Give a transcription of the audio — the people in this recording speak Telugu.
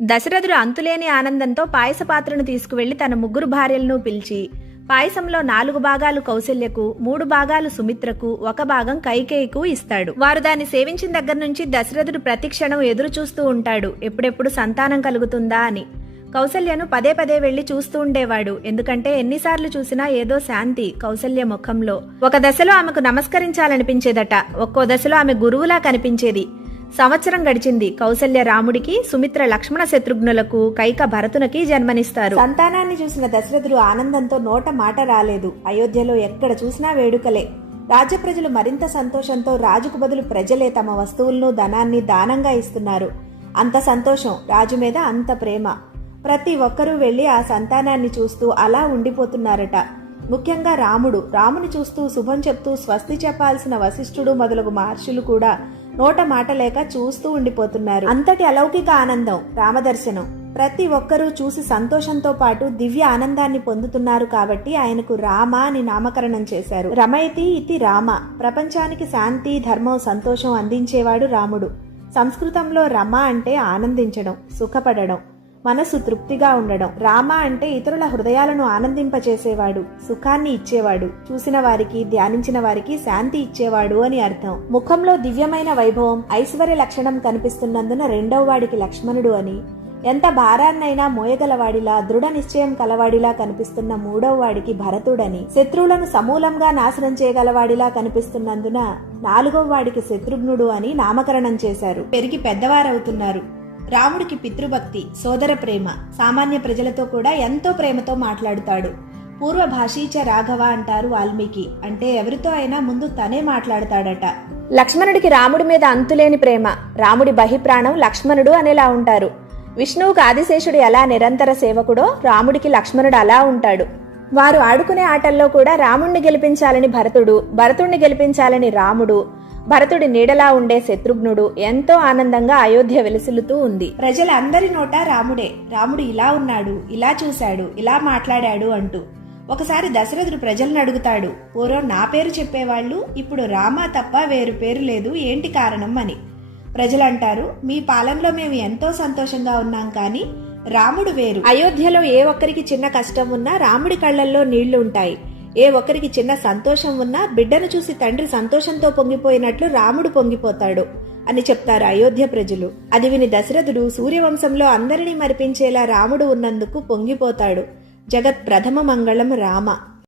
దశరథుడు అంతులేని ఆనందంతో పాయస పాత్రను తీసుకువెళ్లి తన 3 భార్యలను పిలిచి పాయసంలో 4 భాగాలు కౌసల్యకు, 3 భాగాలు సుమిత్రకు, 1 భాగం కైకేయికు ఇస్తాడు. వారు దాన్ని సేవించిన దగ్గర నుంచి దశరథుడు ప్రతిక్షణం ఎదురు చూస్తూ ఉంటాడు, ఎప్పుడెప్పుడు సంతానం కలుగుతుందా అని. కౌసల్యను పదే పదే వెళ్లి చూస్తూ ఉండేవాడు. ఎందుకంటే ఎన్నిసార్లు చూసినా ఏదో శాంతి కౌసల్య ముఖంలో. ఒక దశలో ఆమెకు నమస్కరించాలనిపించేదట, ఒక్కో దశలో ఆమె గురువులా కనిపించేది. సంవత్సరం గడిచింది. కౌసల్య రాముడికి, సుమిత్ర లక్ష్మణ శత్రుఘ్నులకు, కైక భరతునికి జన్మనిస్తారు. సంతానాన్ని చూసిన దశరథుడు ఆనందంతో నోట మాట రాలేదు. అయోధ్యలో ఎక్కడ చూసినా వేడుకలే. రాజ్య ప్రజలు మరింత సంతోషంతో రాజుకు బదులు ప్రజలే తమ వస్తువులను, ధనాన్ని దానంగా ఇస్తున్నారు. అంత సంతోషం, రాజు మీద అంత ప్రేమ. ప్రతి ఒక్కరూ వెళ్లి ఆ సంతానాన్ని చూస్తూ అలా ఉండిపోతున్నారట. ముఖ్యంగా రాముని చూస్తూ శుభం చెప్తూ స్వస్తి చెప్పాల్సిన వశిష్ఠుడు మొదలగు మహర్షులు కూడా నోట మాట లేక చూస్తూ ఉండిపోతున్నారు. అంతటి అలౌకిక ఆనందం రామదర్శనం. ప్రతి ఒక్కరూ చూసి సంతోషంతో పాటు దివ్య ఆనందాన్ని పొందుతున్నారు కాబట్టి ఆయనకు రామ అని నామకరణం చేశారు. రమయతి ఇతి రామ. ప్రపంచానికి శాంతి, ధర్మం, సంతోషం అందించేవాడు రాముడు. సంస్కృతంలో రమ అంటే ఆనందించడం, సుఖపడడం, మనసు తృప్తిగా ఉండడం. రామ అంటే ఇతరుల హృదయాలను ఆనందింపచేసేవాడు, సుఖాన్ని ఇచ్చేవాడు, చూసిన వారికి, ధ్యానించిన వారికి శాంతి ఇచ్చేవాడు అని అర్థం. ముఖంలో దివ్యమైన వైభవం, ఐశ్వర్య లక్షణం కనిపిస్తున్నందున 2వ వాడికి లక్ష్మణుడు అని, ఎంత భారాన్నైనా మోయగలవాడిలా, దృఢ నిశ్చయం కలవాడిలా కనిపిస్తున్న 3వ వాడికి భరతుడని, శత్రువులను సమూలంగా నాశనం చేయగలవాడిలా కనిపిస్తున్నందున 4వ వాడికి శత్రుఘ్నుడు అని నామకరణం చేశారు. పెరిగి పెద్దవారవుతున్నారు. రాముడికి పితృభక్తి, సోదర ప్రేమ, సామాన్య ప్రజలతో కూడా ఎంతో ప్రేమతో మాట్లాడుతాడు. పూర్వ భాషీచ రాఘవ అంటారు వాల్మీకి. అంటే ఎవరితో అయినా ముందు తనే మాట్లాడతాడట. లక్ష్మణుడికి రాముడి మీద అంతులేని ప్రేమ. రాముడి బహిప్రాణం లక్ష్మణుడు అనేలా ఉంటారు. విష్ణువుకు ఆదిశేషుడు ఎలా నిరంతర సేవకుడో రాముడికి లక్ష్మణుడు అలా ఉంటాడు. వారు ఆడుకునే ఆటల్లో కూడా రాముణ్ణి గెలిపించాలని భరతుడు, భరతుణ్ణి గెలిపించాలని రాముడు, భరతుడి నీడలా ఉండే శత్రుఘ్నుడు ఎంతో ఆనందంగా అయోధ్య వెలుసిల్లుతూ ఉంది. ప్రజలందరి నోట రాముడే. రాముడు ఇలా ఉన్నాడు, ఇలా చూశాడు, ఇలా మాట్లాడాడు అంటూ. ఒకసారి దశరథుడు ప్రజలను అడుగుతాడు, పూర్వం నా పేరు చెప్పేవాళ్లు ఇప్పుడు రామ తప్ప వేరు పేరు లేదు, ఏంటి కారణం అని. ప్రజలంటారు, మీ పాలనలో మేము ఎంతో సంతోషంగా ఉన్నాం కానీ రాముడు వేరు. అయోధ్యలో ఏ ఒక్కరికి చిన్న కష్టం ఉన్నా రాముడి కళ్లల్లో నీళ్లు ఉంటాయి. ఏ ఒక్కరికి చిన్న సంతోషం ఉన్నా బిడ్డను చూసి తండ్రి సంతోషంతో పొంగిపోయినట్లు రాముడు పొంగిపోతాడు అని చెప్తారు అయోధ్య ప్రజలు. అది విని దశరథుడు సూర్యవంశంలో అందరినీ మరిపించేలా రాముడు ఉన్నందుకు పొంగిపోతాడు. జగత్ ప్రథమ మంగళం రామ.